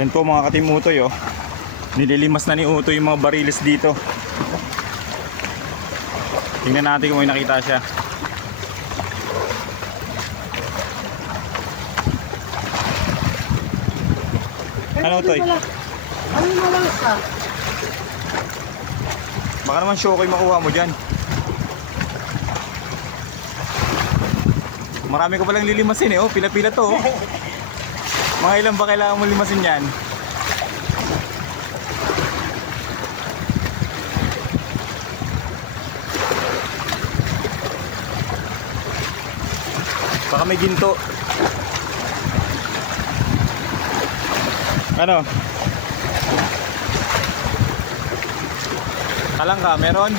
Yan po mga ka-Team Utoy, oh. Nililimas na ni Utoy yung mga bariles dito. Tingnan natin kung may nakita siya. Ano, Utoy? Ano yung malakas ka? Baka naman Shokoy makuha mo dyan. Marami ko palang lilimasin eh, oh. Pila-pila to, oh. Mga ilan ba kailangan mo limasin yan? Baka may ginto. Ano? Talang ka, meron?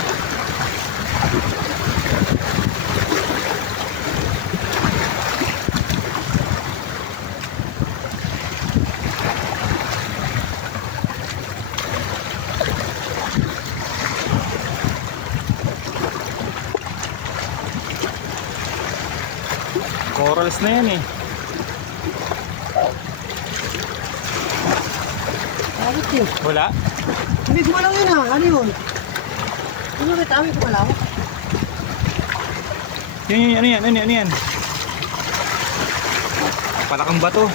Corals na yan eh. Bakit yun? Wala? Hindi ko alam yun ha. Ano yun? Ano kita? Hindi ko alam. Yan, ano yan? Ano yan? Palakang bato.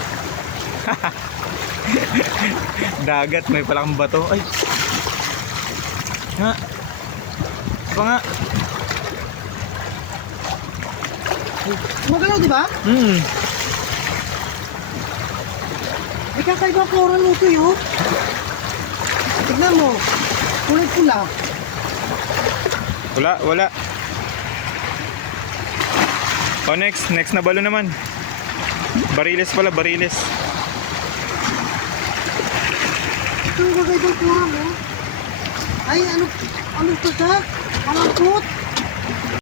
Dagat, may palakang bato. Ay. Nga. Ito nga. Magalaw, di ba? May kakaiba coral nito yun. Tignan mo. Kulay pula. Wala. Oh, next na balo naman. Bariles pala, bariles. Ito yung kakaiba coral, oh. Ay, ano to siya? Malangkot.